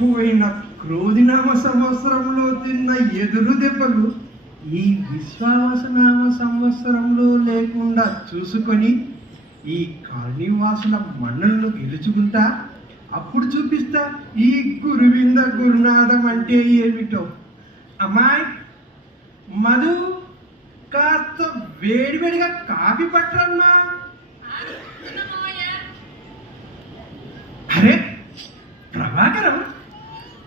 పోయిన క్రోధినామ సంవత్సరంలో తిన్న ఎదురు దెబ్బలు ఈ విశ్వావసనామ సంవత్సరంలో లేకుండా చూసుకొని ఈ కాలనీవాసుల మన్నలను గెలుచుకుంటా అప్పుడు చూపిస్తా ఈ గురువింద గురునాథం అంటే ఏమిటో. అమ్మాయి మధు కాస్త వేడివేడిగా కాఫీ పట్టరమ్మా. అరే ప్రభాకరం?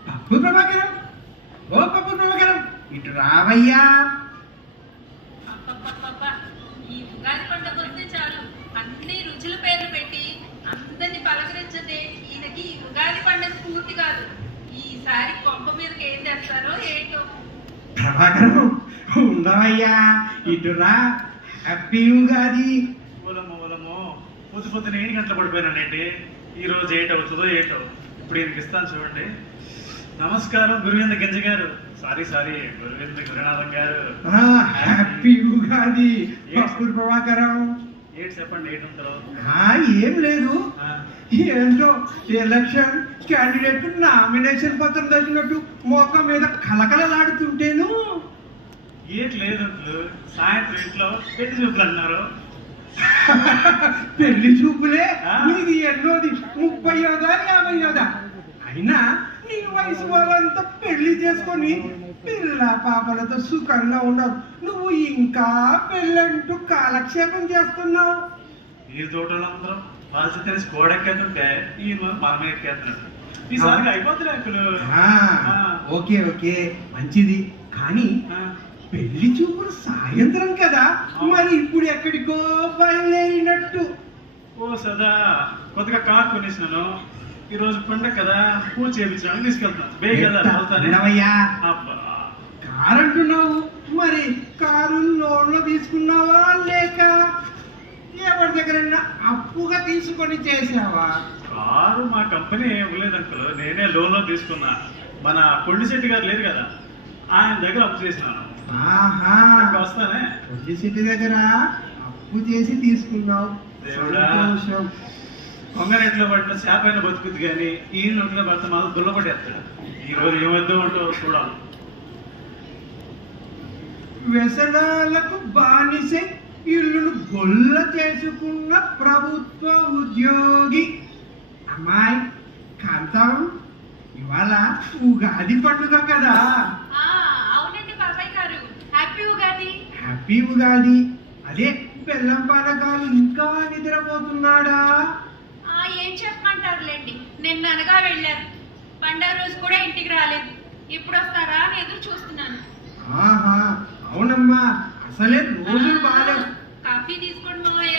పప్పు ప్రభాకరం? ఓ పప్పు ప్రభాకరం ఇటు రావయ్యా! ఈ ఉగాది పండుగ వస్తే చాలు. అన్ని రుచుల పేర్లు పెట్టి అందరిని ఈయనకి ఈ ఉగాది పండుగ పూర్తి కాదు. ఈసారి కొంప మీదకి ఏం తెస్తారో ఏంటో. ప్రభాకరం ఉండవయ్యా. ఇటు రా. హ్యాపీ ఉగాది. ఓలమ్మో ఓలమ్మో. పొద్దు పొద్దున ఏడు గంటలు పడిపోయినానండి. ఈ రోజు ఏట అవుతుందో ఏటో. ఇప్పుడు ఈయనకి ఇస్తాను చూడండి. నమస్కారం గురువింద గంజ గారు. సారీ సారీ గురువింద గురునాథం గారు. హ్యాపీ ఉగాది ప్రభాకరం. ఏడు చెప్పండి ఆ, ఏం లేదు. ఏంటో ఎలక్షన్ క్యాండిడేట్ నామినేషన్ పత్రం దక్కినట్టు మోకం మీద కలకలలాడుతుంటేను ఏటి లేదు సాయంత్రం ఇంట్లో పెళ్ళి చూపులు అన్నారు. పెళ్ళి చూపులే. నీది ఎన్నోది? ముప్పై యోదా యాభై యోదా అయినా నీ వయసు వాళ్ళంతా పెళ్ళి చేసుకొని పిల్ల పాపలతో సుఖంగా ఉండవు నువ్వు ఇంకా పెళ్ళంటూ కాలక్షేపం చేస్తున్నావు. ఈ తోటలందరం వాళ్ళ తెలిసి గోడెక్కేస్తుంటే ఈయన మనమే ఎక్కేస్తున్నాడు ఈసారి అయిపోతుంది ఓకే ఓకే మంచిది. కానీ పెళ్ళి చూపులు సాయంత్రం కదా. మరి ఇప్పుడు ఎక్కడికో బయలుదేరినట్టు. ఓ సదా కొత్తగా కార్ కొనేసినాను. ఈ రోజు పండగ కదా పూజ చేయించడానికి తీసుకెళ్తున్నాను బే కదా వెళ్తానే వినవయ్యా. అబ్బా. కారు అంటున్నావు మరి కారు లోన్లో తీసుకున్నావా లేక ఎవరి దగ్గర అప్పుగా తీసుకొని చేసావా కారు మా కంపెనీ ఇవ్వలేదు అంకుల్. నేనే లోన్లో తీసుకున్నా. మన కొండిశెట్టి గారు లేరు కదా ఆయన దగ్గర అప్పు చేసినాను. వస్తానే? సిటీ దగ్గర అప్పు చేసి తీసుకున్నావు. కొంగరెట్లో పట్ల చేప అయిన బతుకుద్ది కానీ ఈ నోట్లో పడితే మాత్రం దుల్లపడేస్తాడు ఈ రోజు ఏమద్దు అంటూ చూడాలి. వ్యసనాలకు బానిసై ఇల్లును గొల్ల చేసుకున్న ప్రభుత్వ ఉద్యోగి. అమ్మాయి కాంతం ఇవాళ ఉగాది పండుగ కదా. ఆ అవునండి బాబాయ్ గారు. హ్యాపీ ఉగాది. హ్యాపీ ఉగాది. అదే బెల్లం పానకాలు ఇంకా నిద్రపోతున్నాడా? నిన్న అనగా వెళ్ళారు పండగ రోజు కూడా ఇంటికి రాలేదు. ఎప్పుడు వస్తారా అని ఎదురు చూస్తున్నాను. ఆహా అవునమ్మా. అసలే రోజులు బాగాలేవు. కాఫీ తీసుకోండి మావయ్య.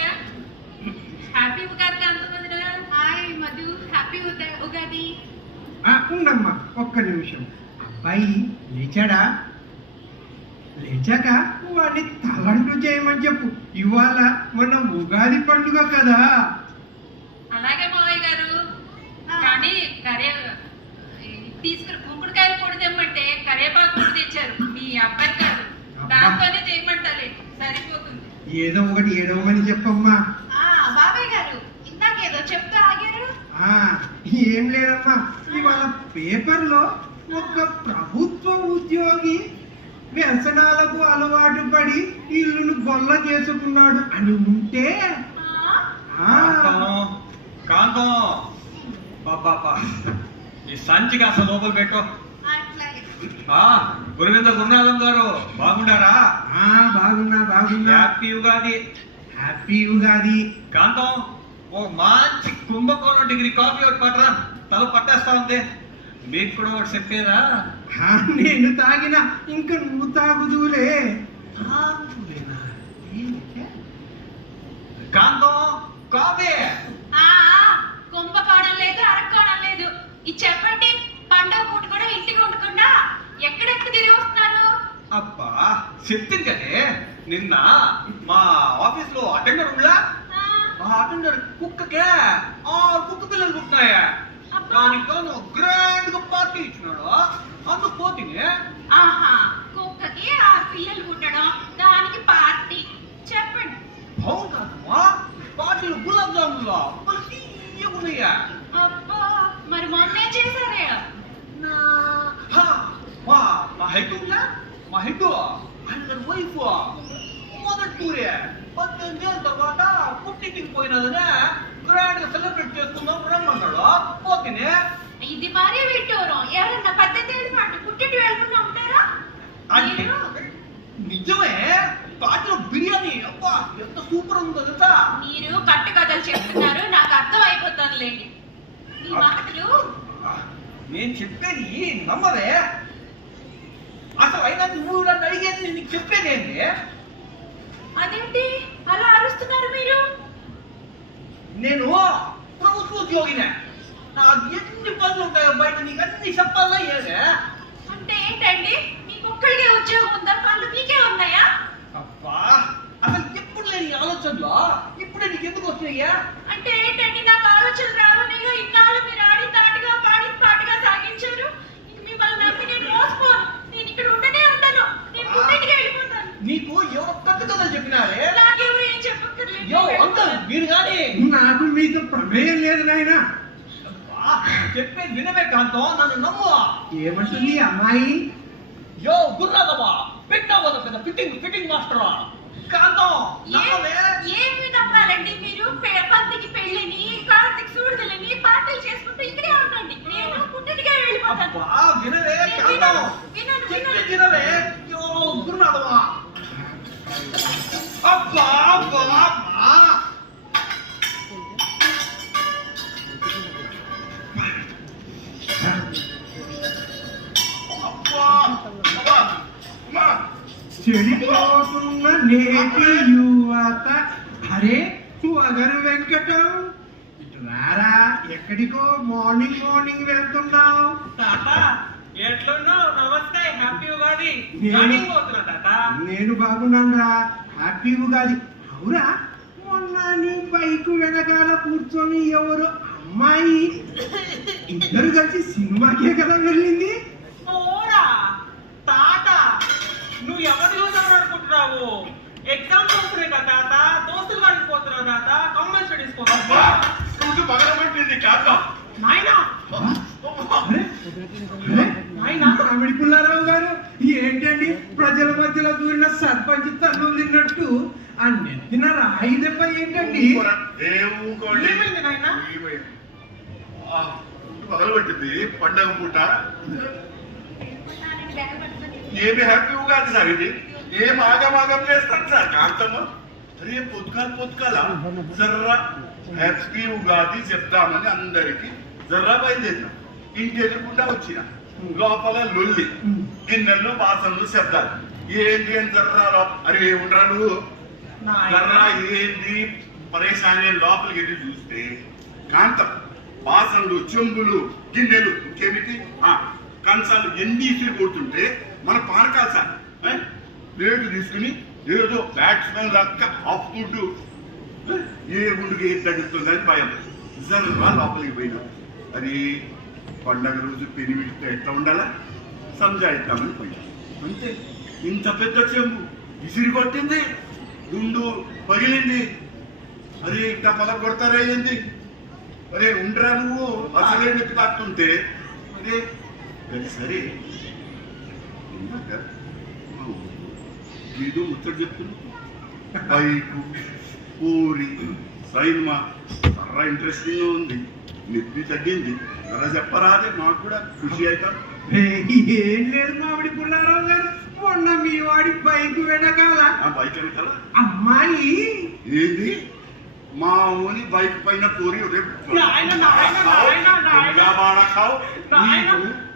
హ్యాపీ ఉగాది కాంతమంది హాయ్ మధు. హ్యాపీ ఉగాది. ఆ, ఉండమ్మా ఒక్క నిమిషం. అబ్బాయి లేచాడా? లేచాక వాడిని తలంటు చేయమని చెప్పు. ఇవాళ మన ఉగాది పండుగ కదా. అలాగే మావయ్య గారు. కానీ కరే తీసుకుని గుమ్మడికాయలు పొడి తెమ్మంటే కరేపాకు పొడి తెచ్చారు. మీ అబ్బాయి గారు దాంతోనే చేయమంటాలే సరిపోతుంది. ఏదో ఒకటి ఏడవమని చెప్పమ్మా. బాబాయ్ గారు ఇందాకేదో చెప్తూ ఆగారు. ఆ, ఏం లేదమ్మా. ఇవాళ పేపర్లో ఒక ప్రభుత్వ ఉద్యోగి వ్యసనాలకు అలవాటు పడి ఇల్లును గొల్ల చేసుకున్నాడు అని ఉంటే ఆ, కాంతం. ఈ సంచి కాస్త లోపల పెట్టు. గురువింద గురునాథం గారు బాగుండారా ఆ, బాగున్నా బాగున్నా. హ్యాపీ ఉగాది. హ్యాపీ ఉగాది. కాంతం ఓ మంచి కుంభకోణం డిగ్రీ కాఫీ ఒకటి పట్టరా తల పట్టేస్తా ఉంది. మీకు కూడా ఒకటి చెప్పేరా నేను తాగిన ఇంకా నువ్వు తాగుదులే? కాంతం కాఫీ అరక్కోణం లేదు ఇది చెప్పండి పండగ పూట కూడా ఇంటికి ఉండకుండా ఎక్కడెక్కడ తిరిగి వస్తున్నారు? అబ్బా చెప్తుంది కదే నిన్న మా ఆఫీస్లో అటెండర్ ఉందా ఆ, అటెండర్ కుక్కకే ఆ కుక్క పిల్లలు పుట్టినాయా. అబ్బా. దానికి గాను గ్రాండ్గా పార్టీ ఇచ్చినాడు. అందుకు పోతిని ఆహా కుక్కకి ఆ పిల్లలు పుట్టడం దానికి పార్టీ చెప్పండి. అవును కాదమ్మా పార్టీలు గులాబ్ జాములు ఉన్నాయా. అబ్బా మరి మొన్నే చేశారే హెడ్ ఉందా? మా హెడ్ ఆయన వైఫ్ మొదటి టూరే పద్దెనిమిది ఏళ్ళ తర్వాత పుట్టింటికి పోయినదనే గ్రాండ్గా సెలబ్రేట్ చేసుకుందాం రమ్మన్నాడు పోతేనే ఇది మరీ విట్టూరం ఎవరన్నా పద్ధతి మాట పుట్టింటి వెళ్ళకుండా ఉంటారా? అంటే నిజమే. పాటలో బిర్యానీ. అబ్బా ఎంత సూపర్ ఉందో తెలుసా? మీరు కట్టు కథలు చెప్తున్నారు. నాకు అర్థం అయిపోతుందిలేండి మీ మాటలు నేను చెప్పేది నమ్మదే అసలు అయినా నువ్వు నన్ను అడిగేది నీకు చెప్పేది ఏంటి అదేంటి? అలా అరుస్తున్నారు మీరు? నేను ప్రభుత్వ ఉద్యోగినే. నాకు ఎన్ని పనులు ఉంటాయో బయట నీకు అన్ని చెప్పాలా ఏదే అంటే ఏంటండి? మీకు ఒక్కడికే ఉద్యోగం ఉందా? పనులు మీకే ఉన్నాయా? అబ్బా అసలు ఎప్పుడు లేని ఆలోచనలో? ఇప్పుడే నీకు ఎందుకు వస్తున్నాయ్యా అంటే ఏంటండి నాకు ఆలోచన రావనిగా ఇన్నాళ్ళు మీరు ఆడి తాటుగా పాడి పాటగా సాగించారు ఇంక మిమ్మల్ని నమ్మి నేను మోసపోను నేను ఇక్కడ ఉండనే ఉండను నేను పుట్టింటికి వెళ్ళిపోతాను నీకు ఎవరో పెద్ద కథలు చెప్పినారే నాకెవరు ఏం చెప్పక్కర్లేదు యో అంకల్ మీరు కానీ నాకు మీతో ప్రమేయం లేదు నాయనా. అబ్బా, చెప్పేది వినవే కాంతం నన్ను నమ్ము ఏమంటుంది అమ్మాయి? యో గుర్రాదమ్మా పెట్టావు కదా పెద్ద ఫిట్టింగ్ ఫిట్టింగ్ మాస్టర్? కాంతం ఏమి నమ్మాలండి మీరు? పె- పందికి పెళ్ళిని కార్తీక్ సూడుదలని పార్టీలు చేసుకుంటూ ఇక్కడే ఉండండి. నేను వెళ్ళిపోతాను. వినవే కాంతం. వినను, వినను, ఎక్కడికో మార్నింగ్ మార్నింగ్ వెళ్తున్నావు. తాత ఎట్లున్నావు? నమస్తే హ్యాపీ ఉగాది. నేను- పోతున్నా తాత. నేను బాగున్నానురా. హ్యాపీ ఉగాది. అవురా? మొన్న నీ బైక్ వెనకాల కూర్చొని ఎవరు అమ్మాయి ఇద్దరు కలిసి సినిమాకే కదా వెళ్ళింది. పోరా. తాత నువ్వు ఎవరి చూసావు అనుకుంటున్నావు ఎగ్జామ్స్ వస్తున్నాయి కదా తాత. దోస్తులు కాడికి పోతున్నావు తాత. కాంబైన్ స్టడీస్ నువ్వు పగలబట్టింది కాదు నాయనా. గారు ఏంటండి? ప్రజల మధ్యలో దూరిన సర్పంచ్ తన్ను తిన్నట్టు. ఆ నెత్తిన రాయి దెబ్బ ఏంటండి? ఏమైంది నాయనా? ఏమైంది? ఆ, పగలబట్టింది పండగ పూట. ఏమి హ్యాపీ ఉగాది సార్ ఇది? ఏం ఆగమాగం చేస్తాను సార్? కాంతమ్మ? అరే పొద్దుకాల పొద్దుకాల జర్రా. హ్యాపీ ఉగాది చెప్దామని అందరికి జర్రా బయలుదేరిన ఇంటి ఎదురుకుండా వచ్చిన. లోపల లొల్లి. గిన్నెలు వాసనలు శబ్దాలు. ఏంటి అని జర్రా అరే ఉండరా నువ్వు? జర్రా ఏంది? పరేషాని లోపలికి వెళ్ళి చూస్తే కాంతం. బాసనలు చెంబులు గిన్నెలు ఇంకేమిటి? ఆ, కంచాలు ఎన్ని ఇసురు కొడుతుంటే మన ఆ, ప్లేటు తీసుకుని ఏదో బ్యాట్స్మెన్ లక్క అప్పుడు ఏ ముందుకు ఏది తగ్గుతుందని భయం. జర్రా లోపలికి పోయినా. అది పండగ రోజు పెనిమిటితో ఎట్లా ఉండాలా? సంజాయిద్దామని పోయినా. అంతే. ఇంత పెద్ద చెంబు. విసిరి కొట్టింది. గుండు పగిలింది. అరే ఇట్లా పద కొడతారా ఏంది? అరే ఉండరా నువ్వు? అసలే నొప్పి తాకుతుంటే అరే అది సరే. ఇందాక ఏదో ముచ్చట చెప్తున్నావు బైకు పూరి సైన్మా. చాలా ఇంట్రెస్టింగ్ ఉంది. నొప్పి తగ్గింది. అలా చెప్పరాదే? మాకు కూడా ఖుషి అవుతాం. ఏ, లేదు మామిడి పుల్లారావు గారు. మొన్న మీ వాడి బైక్ వెనకాల ఆ బైక్ వెనకాల? అమ్మాయి ఏంది? మా ఊని బైక్ పైన పూరి నాయన, నాయన, నాయన, నాయన. నాయన.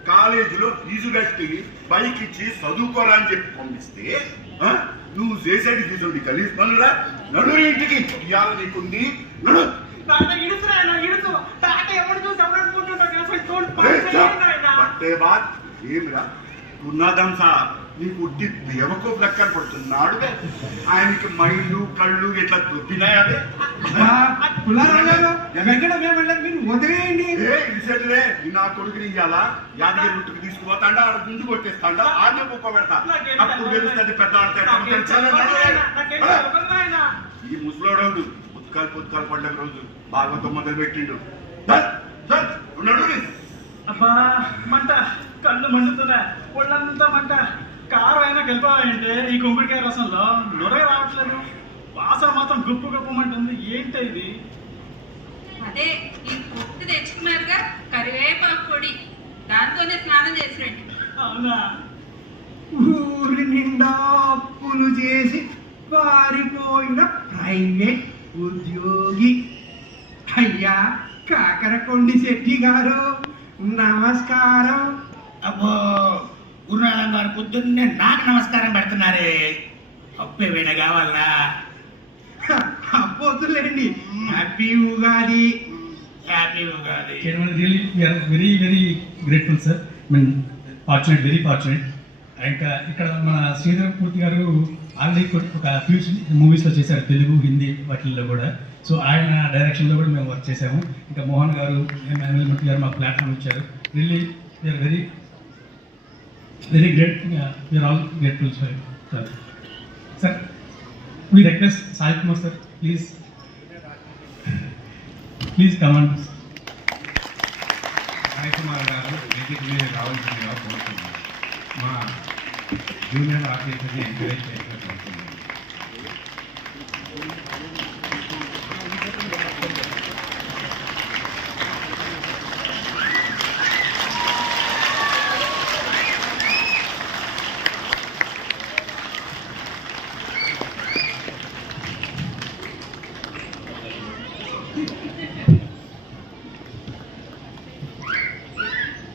కాలేజీలో ఫీజు కట్టి బైక్ ఇచ్చి చదువుకోరా అని చెప్పి పంపిస్తే ఆ, నువ్వు చేసేది తీసుకుంది గలీజ్ పనులా? నడు ఇంటికి. ఇవాళ నీకుంది. ఏమిరా? ఉన్నదం సార్. నీకు ఉట్టి దేవకో లెక్కన పడుతున్నాడు ఆయనకి మైండు కళ్ళు ఇట్లా దొబ్బినాయి అదే మీరు వదిలేయండి. నా కొడుకుని ఇయ్యాలా? యాదగిరి గుట్టుకు తీసుకుపోతాండా? ఆడ గుంజు కొట్టేస్తాండా? ఆడనే కుక్క పెడతా. అప్పుడు. తెలుస్తుంది పెద్ద. ఈ ముసలోడవుడు పుత్కాలు పుత్కాలు పండగ రోజు భాగవతం మొదలు పెట్టిండు ధత్, ధత్, నడు నీ. అబ్బా మంట కళ్ళు మండుతున్నాయి. ఒళ్ళంతా మంట. కారం అయినా కలిపావంటే ఈ కుంకుడికాయ రసంలో నొరగ రావట్లేదు. వాసన మాత్రం గుప్పు గుప్పమంటుంది. ఏంటి ఇది? అదే ఈ పొట్టు తెచ్చుకున్నారుగా కరివేపాకు పొడి. దాంతోనే స్నానం చేసినట్టు. అవునా? ఊరి నిండా అప్పులు చేసి పారిపోయిన ప్రైవేట్ ఉద్యోగి. అయ్యా కాకరకొండి శెట్టి గారు నమస్కారం. అబ్బో! గురునాథం గారు పొద్దున్నే నాకు నమస్కారం పెడుతున్నారే. అప్పు ఏమైనా కావాలనా అప్పొద్దులేండి happy Ugadi. Happy Ugadi. Can really, we are very, very grateful, sir. I mean, fortunate, very fortunate. ఇంకా ఇక్కడ మన శ్రీధర్ పూర్తి గారు ఆల్రెడీ ఒక ఫ్యూ మూవీస్లో చేశారు తెలుగు హిందీ వాటిల్లో కూడా. సో ఆయన డైరెక్షన్లో కూడా మేము వర్క్ చేసాము ఇంకా మోహన్ గారు అనిల్ మూర్తి గారు మాకు ప్లాట్ఫామ్ ఇచ్చారు. Really we are very very great we are all grateful sir sir sir we request Sai Kumar sir please please command Sai Kumar garu వేదిక మీద రావాల్సిందిగా కోరుతున్నాను మా జూనియర్ ఆర్టిస్ట్ని ఎంకరేజ్ చేసిన